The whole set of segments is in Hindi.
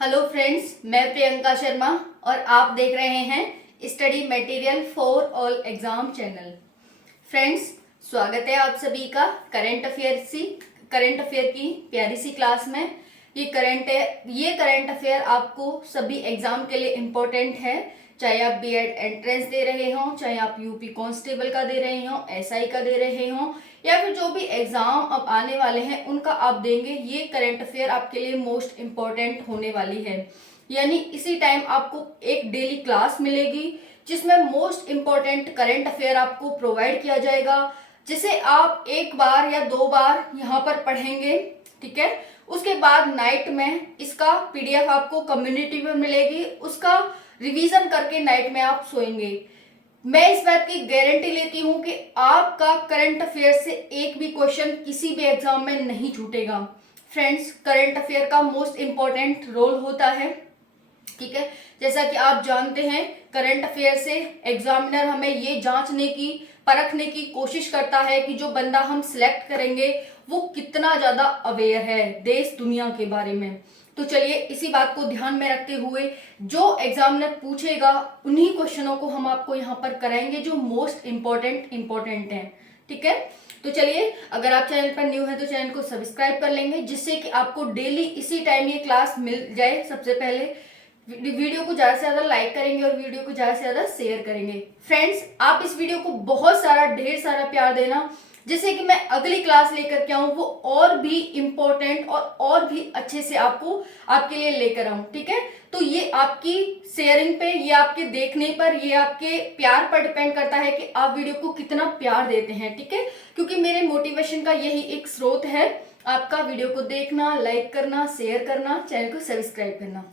हेलो फ्रेंड्स, मैं प्रियंका शर्मा और आप देख रहे हैं study material for all exam channel. Friends, स्वागत है आप सभी का करंट अफेयर की प्यारी सी क्लास में। ये करंट अफेयर आपको सभी एग्जाम के लिए इम्पोर्टेंट है, चाहे आप बीएड एंट्रेंस दे रहे हों, चाहे आप यूपी कांस्टेबल का दे रहे हों, एसआई का दे रहे हों, या फिर जो भी एग्जाम अब आने वाले हैं उनका आप देंगे। ये करंट अफेयर आपके लिए मोस्ट इम्पोर्टेंट होने वाली है। यानी इसी टाइम आपको एक डेली क्लास मिलेगी जिसमें मोस्ट इम्पोर्टेंट करंट अफेयर आपको प्रोवाइड किया जाएगा, जिसे आप एक बार या दो बार यहाँ पर पढ़ेंगे। ठीक है, उसके बाद नाइट में इसका पीडीएफ आपको कम्युनिटी में मिलेगी, उसका रिवीजन करके नाइट में आप सोएंगे। मैं इस बात की गारंटी लेती हूं कि आपका करंट अफेयर से एक भी क्वेश्चन किसी भी एग्जाम में नहीं छूटेगा। फ्रेंड्स, करंट अफेयर का मोस्ट इम्पोर्टेंट रोल होता है। ठीक है, जैसा कि आप जानते हैं, करंट अफेयर से एग्जामिनर हमें ये जांचने की परखने की कोशिश करता है कि जो बंदा हम सिलेक्ट करेंगे वो कितना ज्यादा अवेयर है देश दुनिया के बारे में। तो चलिए, इसी बात को ध्यान में रखते हुए जो एग्जामिनर पूछेगा उन्हीं क्वेश्चनों को हम आपको यहाँ पर कराएंगे जो मोस्ट इम्पोर्टेंट हैं। ठीक है, तो चलिए, अगर आप चैनल पर न्यू है तो चैनल को सब्सक्राइब कर लेंगे, जिससे कि आपको डेली इसी टाइम ये क्लास मिल जाए। सबसे पहले वीडियो को ज्यादा से ज्यादा लाइक करेंगे और वीडियो को ज्यादा से ज्यादा शेयर करेंगे। फ्रेंड्स, आप इस वीडियो को बहुत सारा ढेर सारा प्यार देना, जिससे कि मैं अगली क्लास लेकर के आऊं वो और भी इम्पोर्टेंट और भी अच्छे से आपके लिए लेकर आऊं। ठीक है, तो ये आपकी शेयरिंग पे, ये आपके देखने पर, ये आपके प्यार पर डिपेंड करता है कि आप वीडियो को कितना प्यार देते हैं। ठीक है, क्योंकि मेरे मोटिवेशन का यही एक स्रोत है, आपका वीडियो को देखना, लाइक करना, शेयर करना, चैनल को सब्सक्राइब करना।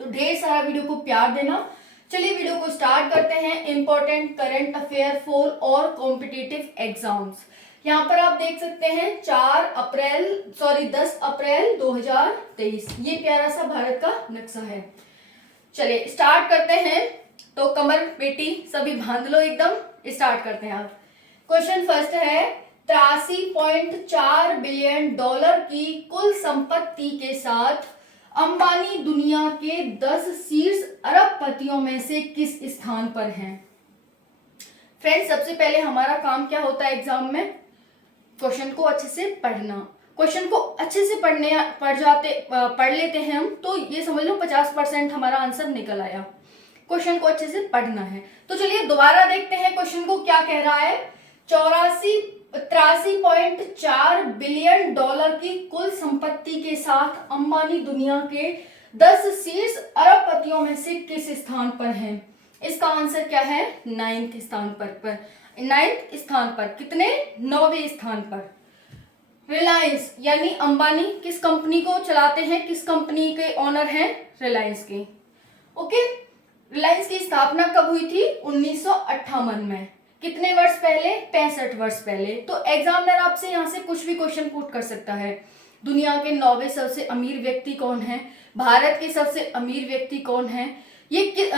तो ढेर सारा वीडियो को प्यार देना। चलिए वीडियो को स्टार्ट करते हैं। इंपॉर्टेंट करंट अफेयर फॉर और कॉम्पिटिटिव एग्जाम्स। यहाँ पर आप देख सकते हैं 10 अप्रैल 2023, ये प्यारा सा भारत का नक्शा है। चलिए स्टार्ट करते हैं। तो कमर बेटी सभी बांध लो, एकदम स्टार्ट करते हैं। आप क्वेश्चन फर्स्ट है, 83.4 बिलियन डॉलर की कुल संपत्ति के साथ अंबानी दुनिया के 10 शीर्ष अरबपतियों में से किस स्थान पर हैं? फ्रेंड्स, सबसे पहले हमारा काम क्या होता है एग्जाम में? क्वेश्चन को अच्छे से पढ़ना। क्वेश्चन को अच्छे से पढ़ लेते हैं हम, तो ये समझ लो 50% हमारा आंसर निकल आया। क्वेश्चन को अच्छे से पढ़ना है। तो चलिए दोबारा देखते हैं क्वेश्चन को क्या कह रहा है। 83.4 बिलियन डॉलर की कुल संपत्ति के साथ अंबानी दुनिया के 10 शीर्ष अरबपतियों में से किस स्थान पर हैं? इसका आंसर क्या है? 9th स्थान पर 9th स्थान पर। कितने? 9वें स्थान पर। रिलायंस यानी अंबानी किस कंपनी को चलाते हैं, किस कंपनी के ओनर हैं? रिलायंस के। ओके, रिलायंस की स्थापना कब हुई थी? 1958 में। कितने वर्ष पहले? 65 वर्ष पहले। तो एग्जामिनर आपसे यहाँ से कुछ भी क्वेश्चन पुट कर सकता है। दुनिया के 9वें सबसे अमीर व्यक्ति कौन है? भारत के सबसे अमीर व्यक्ति कौन है? ये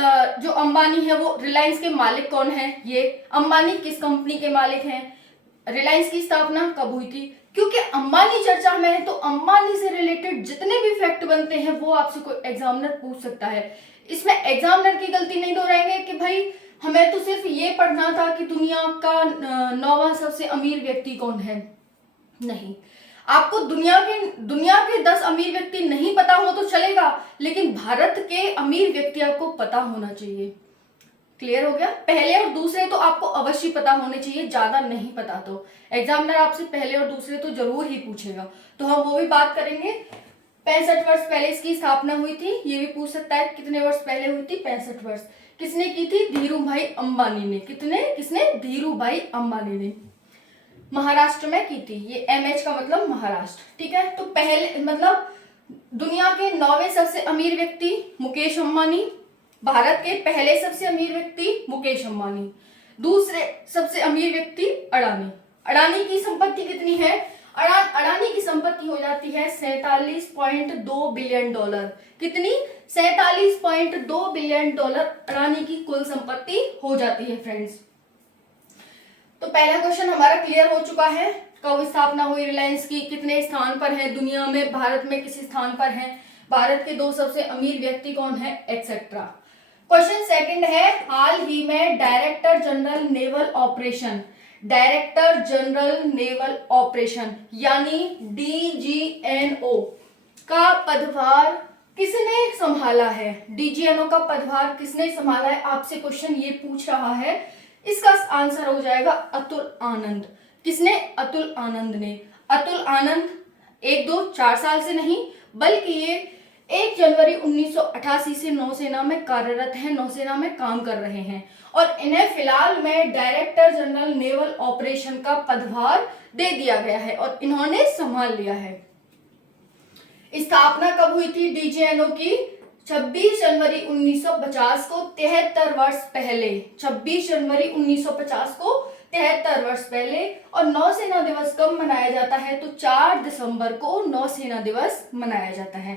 जो अंबानी है वो रिलायंस के मालिक कौन है? ये अंबानी किस कंपनी के मालिक हैं? रिलायंस की स्थापना कब हुई थी? क्योंकि अंबानी चर्चा में है तो अंबानी से रिलेटेड जितने भी फैक्ट बनते हैं वो आपसे कोई एग्जामिनर पूछ सकता है। इसमें एग्जामिनर की गलती नहीं दोहराएंगे कि भाई हमें तो सिर्फ ये पढ़ना था कि दुनिया का 9वां सबसे अमीर व्यक्ति कौन है। नहीं, आपको दुनिया के 10 अमीर व्यक्ति नहीं पता हो तो चलेगा, लेकिन भारत के अमीर व्यक्ति आपको पता होना चाहिए। क्लियर हो गया? पहले और दूसरे तो आपको अवश्य पता होने चाहिए, ज्यादा नहीं पता तो एग्जामिनर आपसे पहले और दूसरे तो जरूर ही पूछेगा, तो हम वो भी बात करेंगे। 65 वर्ष पहले इसकी स्थापना हुई थी, ये भी पूछ सकता है कितने वर्ष पहले हुई थी? 65 वर्ष। किसने की थी? धीरू भाई अंबानी ने। किसने? धीरू भाई अंबानी ने महाराष्ट्र में की थी। ये MH का मतलब महाराष्ट्र। ठीक है, तो पहले मतलब दुनिया के 9वें सबसे अमीर व्यक्ति मुकेश अंबानी, भारत के पहले सबसे अमीर व्यक्ति मुकेश अंबानी, दूसरे सबसे अमीर व्यक्ति अडानी। अडानी की संपत्ति कितनी है? अडानी की संपत्ति हो जाती है 47.2 बिलियन डॉलर। कितनी? 47.2 बिलियन डॉलर अडानी की कुल संपत्ति हो जाती है। फ्रेंड्स, तो पहला क्वेश्चन हमारा क्लियर हो चुका है। कब स्थापना हुई रिलायंस की, कितने स्थान पर है दुनिया में, भारत में किस स्थान पर है? भारत के 2 सबसे अमीर व्यक्ति कौन है, एक्सेट्रा। क्वेश्चन सेकंड है, हाल ही में director general naval operation, director general naval operation यानी DGNO का पदभार किसने संभाला है, DGNO का पदभार किसने संभाला है, आपसे क्वेश्चन ये पूछ रहा है। इसका आंसर हो जाएगा अतुल आनंद। किसने, अतुल आनंद ने। अतुल आनंद 1, 2, 4 साल से नहीं बल्कि ये 1 जनवरी 1988 से नौसेना में कार्यरत हैं, नौसेना में काम कर रहे हैं और इन्हें फिलहाल में डायरेक्टर जनरल नेवल ऑपरेशन का पदभार दे दिया गया है और इन्होंने संभाल लिया है। स्थापना कब हुई थी DGNO की, 26 जनवरी 1950 को, 73 वर्ष पहले। 26 जनवरी 1950 को 73 वर्ष पहले। और नौसेना दिवस कब मनाया जाता है, तो 4 दिसंबर को नौसेना दिवस मनाया जाता है।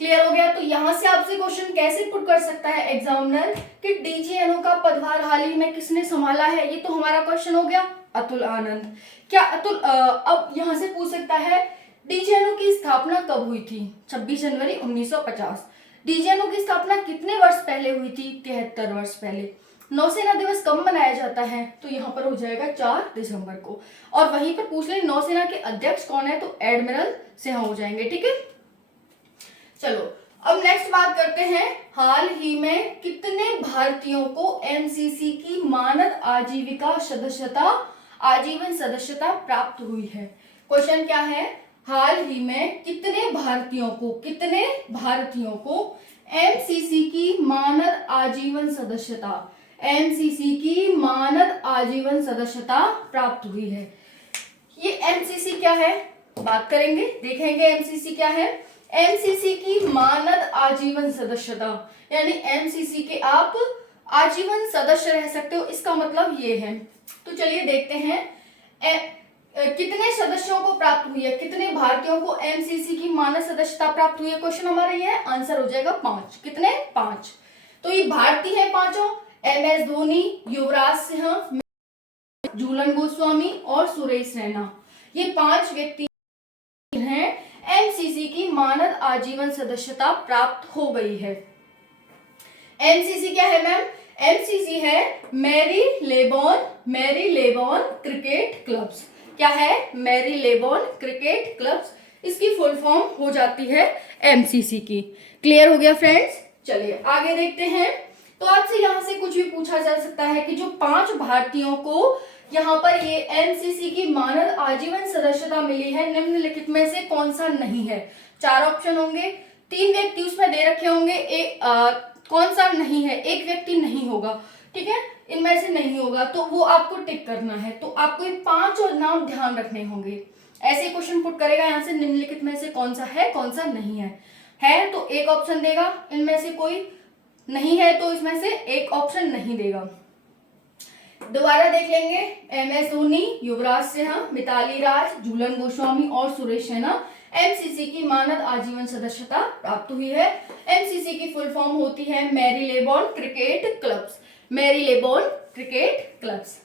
क्लियर हो गया। तो यहां से आपसे क्वेश्चन कैसे पुट कर सकता है एग्जामिनर कि DGNO का पदभार हाल ही में किसने संभाला है, ये तो हमारा क्वेश्चन हो गया अतुल आनंद। क्या अतुल अब यहां से पूछ सकता है DGNO की स्थापना कब हुई थी, 26 जनवरी 1950। DGNO की स्थापना कितने वर्ष पहले हुई थी, 73 वर्ष पहले। नौसेना दिवस कब मनाया जाता है, तो यहाँ पर हो जाएगा 4 दिसंबर को। और वहीं पर पूछ ले नौसेना के अध्यक्ष कौन है, तो एडमिरल सिंह हो जाएंगे। ठीक है, चलो अब नेक्स्ट बात करते हैं, हाल ही में कितने भारतीयों को MCC की मानद आजीविका सदस्यता, आजीवन सदस्यता प्राप्त हुई है। क्वेश्चन क्या है, हाल ही में कितने भारतीयों को MCC की मानद आजीवन सदस्यता, MCC की मानद आजीवन सदस्यता प्राप्त हुई है। ये MCC क्या है, बात करेंगे, देखेंगे MCC क्या है। MCC की मानद आजीवन सदस्यता यानी MCC के आप आजीवन सदस्य रह सकते हो, इसका मतलब ये है। तो चलिए देखते हैं कितने सदस्यों को प्राप्त हुई है, कितने भारतीयों को MCC की मानद सदस्यता प्राप्त हुई है। क्वेश्चन हमारा ये है, आंसर हो जाएगा 5। कितने, 5। तो ये भारतीय है पांचों, MS धोनी, युवराज सिंह, झूलन गोस्वामी और सुरेश रैना। ये 5 व्यक्ति हैं, MCC की मानद आजीवन सदस्यता प्राप्त हो गई है। MCC क्या है मैम, MCC है मैरी लेबॉन क्रिकेट क्लब्स। क्या है, मैरी लेबॉन क्रिकेट क्लब्स, इसकी फुल फॉर्म हो जाती है MCC की। क्लियर हो गया फ्रेंड्स। चलिए आगे देखते हैं। तो आपसे यहाँ से कुछ भी पूछा जा सकता है कि जो 5 भारतीयों को यहाँ पर ये MCC की मानद आजीवन सदस्यता मिली है, निम्नलिखित में से कौन सा नहीं है। 4 ऑप्शन होंगे, 3 व्यक्ति उसमें दे रखे होंगे, कौन सा नहीं है, एक व्यक्ति नहीं होगा। ठीक है, इनमें से नहीं होगा तो वो आपको टिक करना है। तो आपको ये 5 और नाम ध्यान रखने होंगे। ऐसे क्वेश्चन पुट करेगा यहाँ से, निम्नलिखित में से कौन सा है, कौन सा नहीं है तो एक ऑप्शन देगा, इनमें से कोई नहीं है तो इसमें से एक ऑप्शन नहीं देगा। दोबारा देख लेंगे, MS धोनी, युवराज सिंह, मिताली राज, झूलन गोस्वामी और सुरेश रैना MCC की मानद आजीवन सदस्यता प्राप्त हुई है। MCC की फुल फॉर्म होती है Marylebone cricket clubs, Marylebone cricket clubs.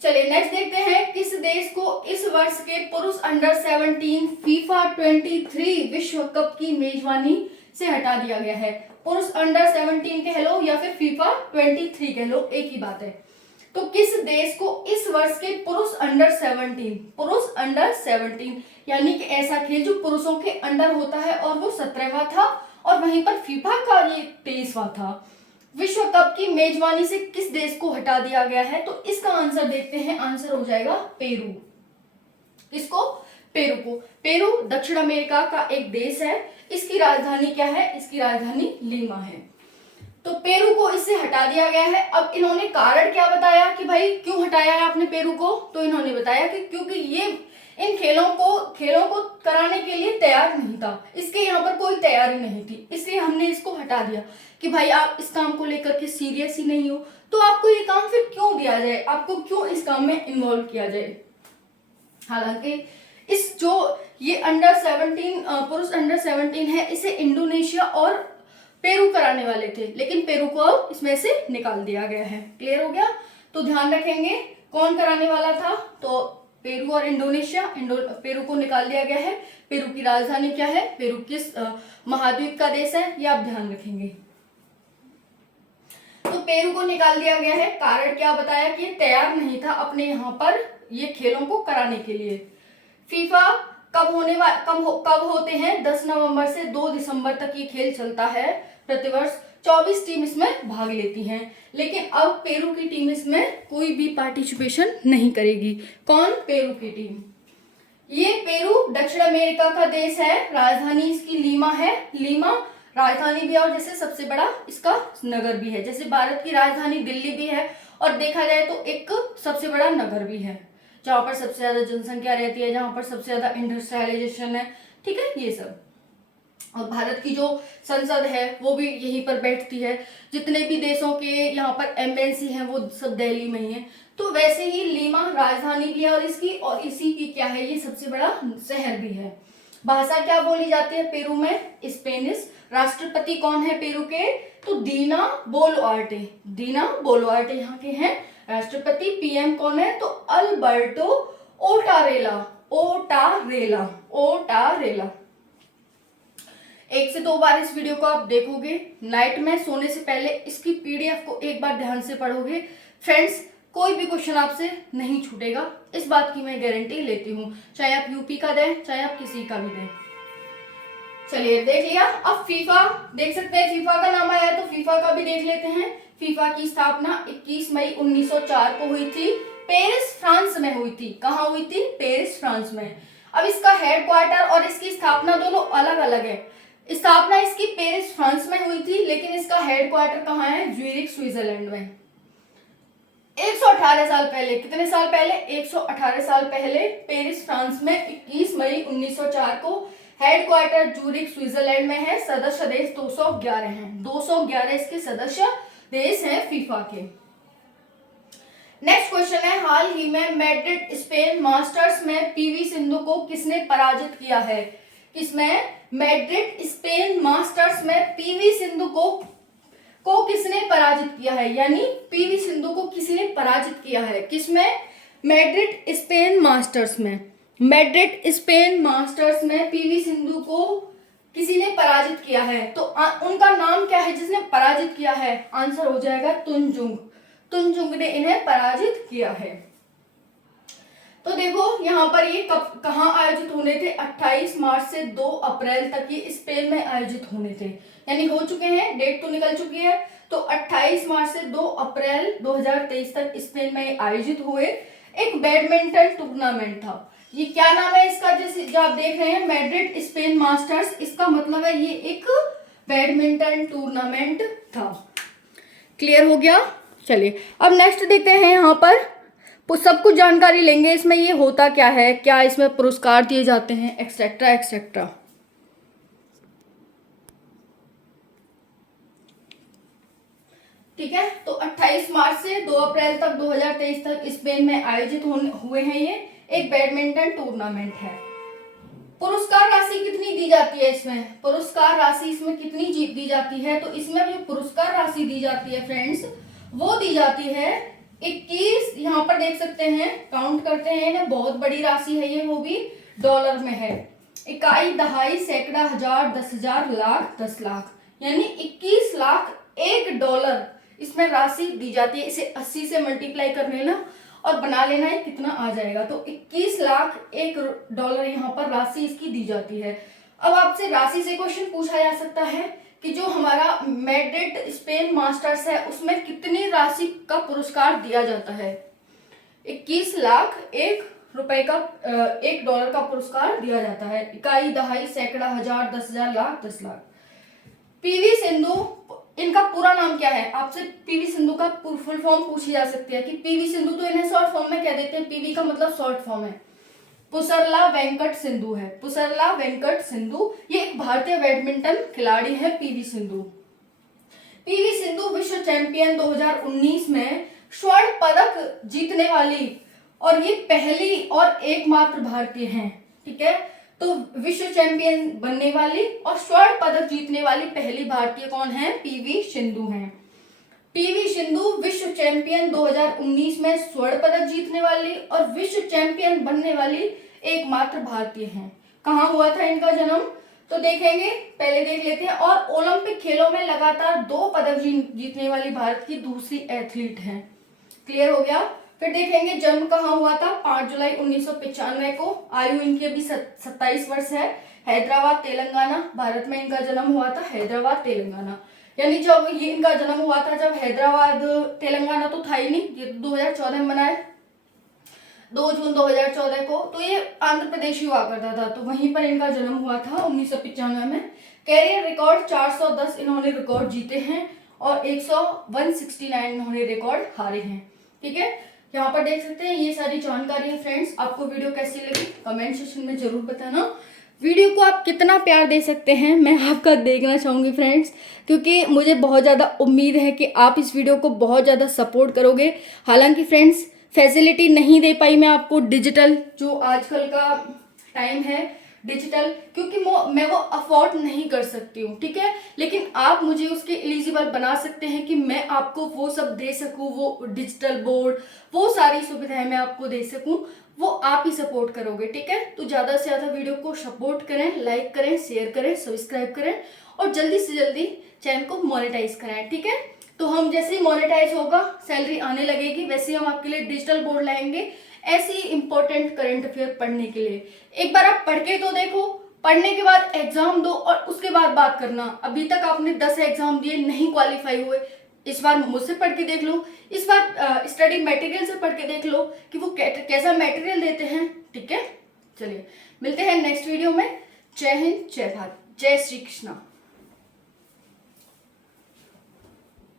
चलिए नेक्स्ट देखते हैं, किस देश को इस वर्ष के पुरुष अंडर 17 FIFA 23 विश्व कप की मेजबानी से हटा दिया गया है। पुरुष अंडर 17 कह लो या फिर FIFA 23 कह लो, एक ही बात है। तो किस देश को इस वर्ष के पुरुष अंडर 17 यानी कि ऐसा खेल जो पुरुषों के अंडर होता है और वो 17वां था और वहीं पर फीफा का ये 23वां था, विश्व कप की मेजबानी से किस देश को हटा दिया गया है। तो इसका आंसर देखते हैं, आंसर हो जाएगा पेरू। किसको, पेरू को। पेरू दक्षिण अमेरिका का एक देश है, इसकी राजधानी क्या है, इसकी राजधानी लीमा है। तो पेरू को इससे हटा दिया गया है। अब इन्होंने कारण क्या बताया कि भाई क्यों हटाया है आपने पेरू को, तो इन्होंने बताया कि क्योंकि ये इन खेलों को कराने के लिए तैयार नहीं था, इसके यहाँ पर कोई तैयारी नहीं थी, इसलिए हमने इसको हटा दिया कि भाई आप इस काम को लेकर के सीरियस ही नहीं हो, तो आपको ये काम फिर क्यों दिया जाए, आपको क्यों इस काम में इन्वॉल्व किया जाए। हालांकि इस जो ये अंडर 17 पुरुष अंडर 17 है, इसे इंडोनेशिया और पेरू कराने वाले थे, लेकिन पेरू को अब इसमें से निकाल दिया गया है। क्लियर हो गया। तो ध्यान रखेंगे कौन कराने वाला था, तो पेरू और इंडोनेशिया, पेरू को निकाल दिया गया है। पेरू की राजधानी क्या है, पेरू किस महाद्वीप का देश है, ये आप ध्यान रखेंगे। तो पेरू को निकाल दिया गया है, कारण क्या बताया कि तैयार नहीं था अपने यहाँ पर ये खेलों को कराने के लिए। फीफा कब होते हैं, 10 नवंबर से 2 दिसंबर तक ये खेल चलता है प्रतिवर्ष। 24 टीम इसमें भाग लेती हैं, लेकिन अब पेरू की टीम इसमें कोई भी पार्टिसिपेशन नहीं करेगी। कौन, पेरू की टीम। ये पेरू दक्षिण अमेरिका का देश है, राजधानी इसकी लीमा है। लीमा राजधानी भी है और जैसे सबसे बड़ा इसका नगर भी है, जैसे भारत की राजधानी दिल्ली भी है और देखा जाए तो एक सबसे बड़ा नगर भी है, जहां पर सबसे ज्यादा जनसंख्या रहती है, जहां पर सबसे ज्यादा इंडस्ट्रियलाइजेशन है, ठीक है, ये सब। और भारत की जो संसद है वो भी यहीं पर बैठती है। जितने भी देशों के यहाँ पर एम्बेसी हैं वो सब दिल्ली में ही है। तो वैसे ही लीमा राजधानी भी है और इसी की क्या है, ये सबसे बड़ा शहर भी है। भाषा क्या बोली जाती है पेरू में, स्पेनिश। राष्ट्रपति कौन है पेरू के, तो दीना बोलुआर्टे। दीना बोलुआर्टे यहाँ के हैं राष्ट्रपति। पीएम कौन है, तो अल्बर्टो ओटारेला। ओटारेला, ओटारेला। 1 से 2 बार इस वीडियो को आप देखोगे, नाइट में सोने से पहले इसकी पीडीएफ को एक बार ध्यान से पढ़ोगे फ्रेंड्स, कोई भी क्वेश्चन आपसे नहीं छूटेगा, इस बात की मैं गारंटी लेती हूँ, चाहे आप यूपी का दें चाहे आप किसी का भी दें। चलिए देख लिया। अब फीफा देख सकते हैं, फीफा का नाम आया तो फीफा का भी देख लेते हैं। फीफा की स्थापना 21 मई 1904 को हुई थी, पेरिस फ्रांस में हुई थी। कहाँ हुई थी, पेरिस फ्रांस में। अब इसका हेडक्वार्टर और इसकी स्थापना दोनों अलग अलग है। स्थापना इसकी पेरिस फ्रांस में हुई थी, लेकिन इसका हेडक्वार्टर कहाँ है, ज्यूरिख स्विट्जरलैंड में। 118 साल पहले, कितने साल पहले, 118 साल पहले पेरिस फ्रांस में 21 मई 1904 को हेडक्वार्टर ज्यूरिख स्विट्जरलैंड में है। सदस्य देश 211 हैं, 211 इसके सदस्य देश हैं फीफा के। नेक्स्ट क्वेश्चन है, हाल ही में मैड्रिड स्पेन मास्टर्स में पीवी सिंधु को किसने पराजित किया है। किसमें, मैड्रिड स्पेन मास्टर्स में पीवी सिंधु को किसने पराजित किया है, यानी पीवी सिंधु को किसने पराजित किया है, किसमें, मैड्रिड स्पेन मास्टर्स में। मैड्रिड स्पेन मास्टर्स में पीवी सिंधु को किसी ने पराजित किया है, तो उनका नाम क्या है जिसने पराजित किया है, आंसर हो जाएगा तुनजुंग। तुनजुंग ने इन्हें पराजित किया है। तो देखो यहाँ पर ये कहाँ आयोजित होने थे, 28 मार्च से 2 अप्रैल तक ये स्पेन में आयोजित होने थे, यानी हो चुके हैं, डेट तो निकल चुकी है। तो 28 मार्च से 2 अप्रैल 2023 तक स्पेन में आयोजित हुए एक बैडमिंटन टूर्नामेंट था। ये क्या नाम है इसका, जैसे जो आप देख रहे हैं मैड्रिड स्पेन मास्टर्स, इसका मतलब है ये एक बैडमिंटन टूर्नामेंट था। क्लियर हो गया। चलिए अब नेक्स्ट देखते हैं, यहाँ पर सब कुछ जानकारी लेंगे इसमें ये होता क्या है, क्या इसमें पुरस्कार दिए जाते हैं, एक्सेट्रा एक्सेट्रा। ठीक है, तो 28 मार्च से 2 अप्रैल तक 2023 तक स्पेन में आयोजित हुए हैं, ये एक बैडमिंटन टूर्नामेंट है। पुरस्कार राशि कितनी दी जाती है इसमें, पुरस्कार राशि इसमें कितनी दी जाती है, तो इसमें जो पुरस्कार राशि दी जाती है फ्रेंड्स, वो दी जाती है 21, यहाँ पर देख सकते हैं, काउंट करते हैं ना, बहुत बड़ी राशि है ये, वो भी डॉलर में है। इकाई, दहाई, सैकड़ा, हजार, 10,000, लाख, 10 लाख, यानी 21 लाख $1 इसमें राशि दी जाती है। इसे 80 से मल्टीप्लाई कर लेना और बना लेना है कितना आ जाएगा, तो 21 लाख $1 यहाँ पर राशि इसकी दी जाती है। अब आपसे राशि से क्वेश्चन पूछा जा सकता है कि जो हमारा मैड्रिड स्पेन मास्टर्स है उसमें कितनी राशि का पुरस्कार दिया जाता है, 21 लाख $1 का पुरस्कार दिया जाता है। इकाई, दहाई, सैकड़ा, हजार, 10,000, लाख, 10 लाख। पीवी सिंधु, इनका पूरा नाम क्या है, आपसे पीवी सिंधु का फुल फॉर्म पूछी जा सकती है कि पीवी सिंधु, तो इन्हें शॉर्ट फॉर्म में कह देते हैं, पीवी का मतलब शॉर्ट फॉर्म है, पुसरला वेंकट सिंधु है। पुसरला वेंकट सिंधु ये एक भारतीय बैडमिंटन खिलाड़ी है पीवी सिंधु। पीवी सिंधु विश्व चैंपियन 2019 में स्वर्ण पदक जीतने वाली और ये पहली और एकमात्र भारतीय हैं। ठीक है, तो विश्व चैंपियन बनने वाली और स्वर्ण पदक जीतने वाली पहली भारतीय कौन है, पीवी सिंधु हैं। पीवी सिंधु विश्व चैंपियन 2019 में स्वर्ण पदक जीतने वाली और विश्व चैंपियन बनने वाली एकमात्र भारतीय हैं। कहाँ हुआ था इनका जन्म, तो देखेंगे, पहले देख लेते हैं। और ओलंपिक खेलों में लगातार 2 पदक जीतने वाली भारत की दूसरी एथलीट हैं। क्लियर हो गया। फिर देखेंगे जन्म कहाँ हुआ था, 5 जुलाई 1995 को। आयु इनकी अभी 27 वर्ष है। हैदराबाद तेलंगाना, भारत में इनका जन्म हुआ था, हैदराबाद तेलंगाना। यानी जब ये इनका जन्म हुआ था, जब हैदराबाद तेलंगाना तो था ही नहीं, ये 2014 में बना है, 2 जून 2014 को। तो ये आंध्र प्रदेश ही हुआ करता था, तो वहीं पर इनका जन्म हुआ था 1995 में। कैरियर रिकॉर्ड 410 इन्होंने रिकॉर्ड जीते हैं और 169 इन्होंने रिकॉर्ड हारे हैं। ठीक है, यहाँ पर देख सकते हैं ये सारी जानकारी है। फ्रेंड्स, आपको वीडियो कैसी लगी कमेंट सेक्शन में जरूर बताना। वीडियो को आप कितना प्यार दे सकते हैं मैं आपका देखना चाहूँगी फ्रेंड्स, क्योंकि मुझे बहुत ज़्यादा उम्मीद है कि आप इस वीडियो को बहुत ज़्यादा सपोर्ट करोगे। हालांकि फ्रेंड्स, फैसिलिटी नहीं दे पाई मैं आपको डिजिटल, जो आजकल का टाइम है डिजिटल, क्योंकि मैं वो अफोर्ड नहीं कर सकती हूँ। ठीक है, लेकिन आप मुझे उसके एलिजिबल बना सकते हैं कि मैं आपको वो सब दे सकूँ, वो डिजिटल बोर्ड, वो सारी सुविधाएं मैं आपको दे सकूँ, वो आप ही सपोर्ट करोगे। ठीक है, तो ज़्यादा से ज़्यादा वीडियो को सपोर्ट करें, लाइक करें, शेयर करें, सब्सक्राइब करें और जल्दी से जल्दी चैनल को मोनेटाइज कराएं। ठीक है, तो हम जैसे ही मोनेटाइज होगा, सैलरी आने लगेगी, वैसे ही हम आपके लिए डिजिटल बोर्ड लाएंगे ऐसी इंपॉर्टेंट करंट अफेयर पढ़ने के लिए। एक बार आप पढ़ के तो देखो, पढ़ने के बाद एग्जाम दो और उसके बाद बात करना। अभी तक आपने 10 एग्जाम दिए, नहीं क्वालिफाई हुए, इस बार मुझसे पढ़ के देख लो, इस बार स्टडी मटेरियल से पढ़ के देख लो कि वो कैसा मटेरियल देते हैं। ठीक है, चलिए मिलते हैं नेक्स्ट वीडियो में। जय हिंद, जय भारत, जय श्री कृष्णा।